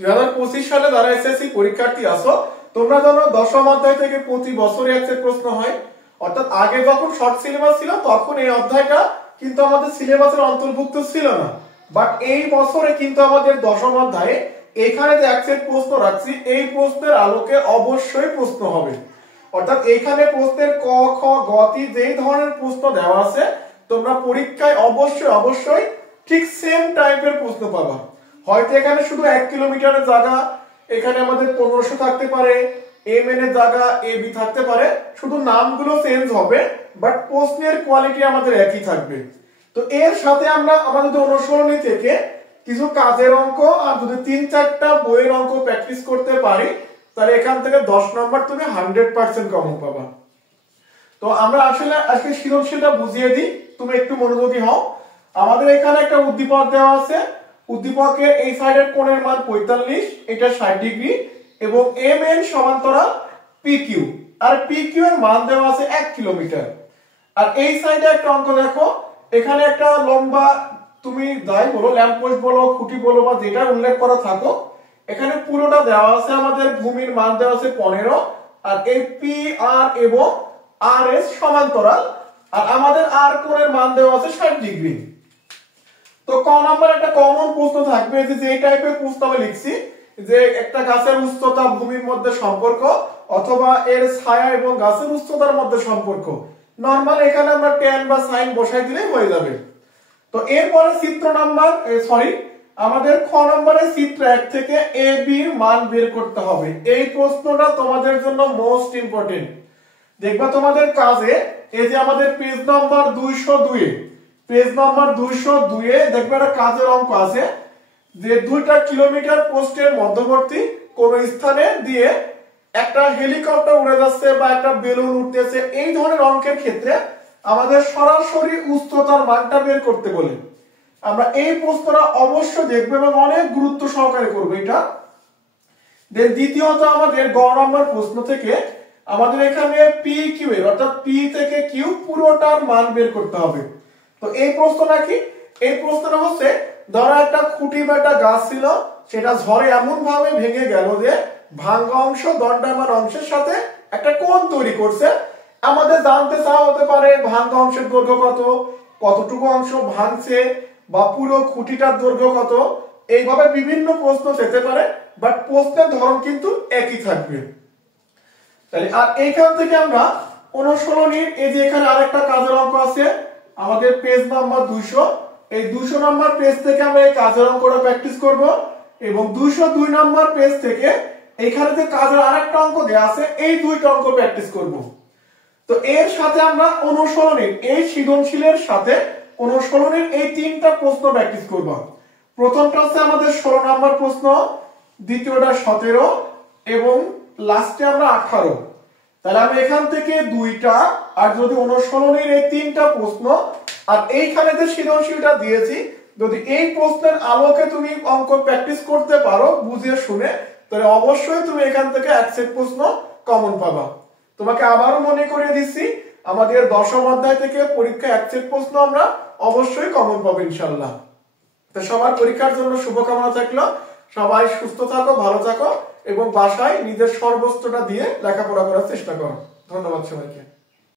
2025 সালে যারা এসএসসি পরীক্ষার্থী আছো তোমরা জানো দশম অধ্যায় থেকে প্রতি বছরে একটা প্রশ্ন হয়, অর্থাৎ আগে যখন শর্ট সিলেবাস ছিল তখন এই অধ্যায়টা কিন্তু আমাদের সিলেবাসের অন্তর্ভুক্ত ছিল না, বাট এই বছরে কিন্তু আমাদের দশম অধ্যায়ে এখানে যে এক সেট প্রশ্ন রাখছি এই প্রশ্নের আলোকে অবশ্যই প্রশ্ন হবে। অর্থাৎ এখানে প্রশ্নের ক খ গতি যেই ধরনের প্রশ্ন দেওয়া আছে তোমরা পরীক্ষায় অবশ্যই অবশ্যই ঠিক সেম টাইপের প্রশ্ন পাবা। হয়তো এখানে শুধু 1 কিলোমিটারের জায়গা এখানে আমাদের 1500 থাকতে পারে, mn এর জায়গা ab থাকতে পারে, শুধু নামগুলো চেঞ্জ হবে, বাট প্রশ্নের কোয়ালিটি আমাদের একই থাকবে। তো এর সাথে আমরা আমাদের অনুশীলনী থেকে কিছু কাজের অঙ্ক আর যদি 3-4টা বইয়ের অঙ্ক প্র্যাকটিস করতে পারি তাহলে এখান থেকে 10 নম্বর তুমি 100% কমন পাবা। তো আমরা আসলে আজকে সৃজনশীলটা বুঝিয়ে দিই, তুমি একটু মনোযোগী হও। আমাদের এখানে একটা উদ্দীপক দেওয়া আছে, উদ্দীপকের এই সাইডের কোণের মান 45, এটা 60 ডিগ্রি এবং mn সমান্তরাল pq, আর pq এর মান দেওয়া আছে 1 কিলোমিটার। আর এই সাইডে একটা অঙ্ক দেখো, এখানে একটা লম্বা তুমি যাই বলো ল্যাম্প পোস্ট বলো খুঁটি বলো বা যেটা উল্লেখ করা থাকো, এখানে পুরোটা দেওয়া আছে আমাদের ভূমির মান দেওয়া আছে 15, আর এই পি আর এবং আর এস সমান্তরাল, আর আমাদের আর কোণের মান দেওয়া আছে 60 ডিগ্রি। তো ক নাম্বার একটা কমন প্রশ্ন থাকবে যে এই টাইপের প্রশ্ন আমি লিখছি যে একটা গাছের উচ্চতা ভূমির মধ্যে সম্পর্ক অথবা এর ছায়া এবং গাছের উচ্চতার মধ্যে সম্পর্ক। নরমাল এখানে আমরা tan বা sin বসাই দিলেই হয়ে যাবে। তো এরপরে চিত্র নাম্বার আমাদের খ নম্বরে চিত্র 1 থেকে এ বি এর মান বের করতে হবে। এই প্রশ্নটা তোমাদের জন্য মোস্ট ইম্পর্টেন্ট। দেখবা তোমাদের কাজে এই যে আমাদের পেজ নাম্বার 202 পেজ নাম্বার 202 এ দেখবে একটা কাজের অঙ্ক আছে যে 2টা কিলোমিটার পোস্টের মধ্যবর্তী কোন স্থানে দিয়ে একটা হেলিকপ্টার উড়ে যাচ্ছে বা একটা বেলুন উঠতেছে। এই ধরনের অঙ্কের ক্ষেত্রে আমাদের সরাসরি উচ্চতার মানটা বের করতে বলে আমরা এই প্রশ্নটা অবশ্যই দেখব এবং অনেক গুরুত্ব সহকারে করব এটা। দেন দ্বিতীয়ত আমাদের গ নম্বর প্রশ্ন থেকে আমাদের এখানে পি কিউ এর অর্থাৎ পি থেকে কিউ পুরোটার মান বের করতে হবে। তো এই প্রশ্নটা কি, এই প্রশ্নটা হচ্ছে ধরো একটা খুঁটি বা একটা গাছ ছিল, সেটা ঝড়ে এমন ভাবে ভেঙে গেল যে ভাঙা অংশ দণ্ডায়মান অংশের সাথে একটা কোণ তৈরি করছে। আমাদের জানতে চাওয়া হতে পারে ভাঙা অংশের দৈর্ঘ্য কত, কতটুকু অংশ ভাঙছে বা পুরো খুঁটিটার দৈর্ঘ্য কত, এইভাবে বিভিন্ন প্রশ্ন যেতে পারে, বাট প্রশ্নের ধরন কিন্তু একই থাকবে। তাহলে আর এইখান থেকে আমরা অনুশীলনীর এই যে এখানে আরেকটা কাজের অঙ্ক আছে আমাদের পেজ নাম্বার 200, এই 200 নাম্বার পেজ থেকে আমরা এই কাজের অঙ্কটা প্র্যাকটিস করব এবং 202 নাম্বার পেজ থেকে এখানে যে কাজের আরেকটা অঙ্ক দেয়া আছে এই দুইটা অঙ্ক প্র্যাকটিস করব। তো এর সাথে আমরা অনুশীলনীর এই সৃজনশীলের সাথে অনুশীলনীর এই 3টা প্রশ্ন প্র্যাকটিস করব। প্রথমটা হচ্ছে আমাদের 16 নাম্বার প্রশ্ন, দ্বিতীয়টা 17 এবং লাস্টে আমরা 18। তাহলে আমি এখান থেকে 2টা আর যদি অনুশীলনীর এই 3টা প্রশ্ন আর এইখানে যে সৃজনশীলটা দিয়েছি যদি এই প্রশ্নের আলোকে তুমি অঙ্ক প্র্যাকটিস করতে পারো বুঝিয়ে শুনে, তাহলে অবশ্যই তুমি এখান থেকে এক সেট প্রশ্ন কমন পাবা। তোমাকে আবারও মনে করিয়ে দিচ্ছি আমাদের দশম অধ্যায় থেকে পরীক্ষা এক সেট প্রশ্ন আমরা অবশ্যই কমন পাবো ইনশাআল্লাহ। তো সবার পরীক্ষার জন্য শুভকামনা থাকলো, সবাই সুস্থ থাকো, ভালো থাকো এবং বাসায় নিজের সর্বোচ্চটা দিয়ে লেখাপড়া করার চেষ্টা করো। ধন্যবাদ সবাইকে।